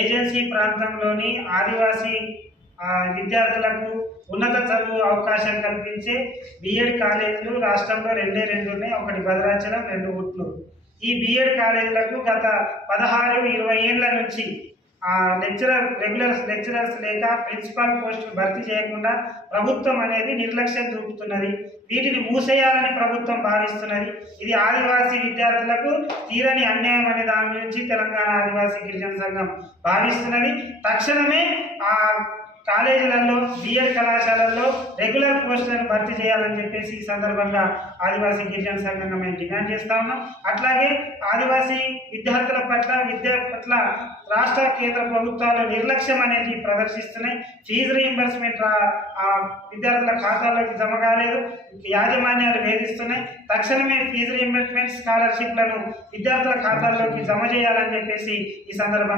Agency ప్రాంతంలోని ఆదివాసీ విద్యార్థులకు ఉన్నత చదువు అవకాశం కల్పించే బిఎడ్ కాలేజీలు రాష్ట్రంలో రెండు ఉన్నాయి. ఒకటి భద్రాచలం, 2 గుంటూరు. ఈ బిఎడ్ కాలేజీలకు గత 16-20 ఏళ్ల నుంచి రెగ్యులర్ లెక్చరర్స్ లేక ప్రిన్సిపాల్ పోస్టులు భర్తీ చేయకుండా ప్రభుత్వం అనేది నిర్లక్ష్యం చూపుతున్నది. వీటిని మూసేయాలని ప్రభుత్వం భావిస్తున్నది. ఇది ఆదివాసీ విద్యార్థులకు తీరని అన్యాయం అనే దాని గురించి తెలంగాణ ఆదివాసీ గిరిజన సంఘం భావిస్తున్నది. తక్షణమే కాలేజీలలో, బిఎడ్ కళాశాలల్లో రెగ్యులర్ పోస్టులను భర్తీ చేయాలని చెప్పేసి ఈ సందర్భంగా ఆదివాసీ గిరిజన సంఘంగా మేము డిమాండ్ చేస్తా ఉన్నాం. అట్లాగే ఆదివాసీ విద్యార్థుల పట్ల, విద్య పట్ల రాష్ట్ర కేంద్ర ప్రభుత్వాలు నిర్లక్ష్యం అనేది ప్రదర్శిస్తున్నాయి. ఫీజు రీయింబర్స్మెంట్ విద్యార్థుల ఖాతాల్లోకి జమ కాలేదు, యాజమాన్యాలు వేధిస్తున్నాయి. తక్షణమే ఫీజు రీయింబర్స్మెంట్ స్కాలర్షిప్లను విద్యార్థుల ఖాతాల్లోకి జమ చేయాలని చెప్పేసి ఈ సందర్భంగా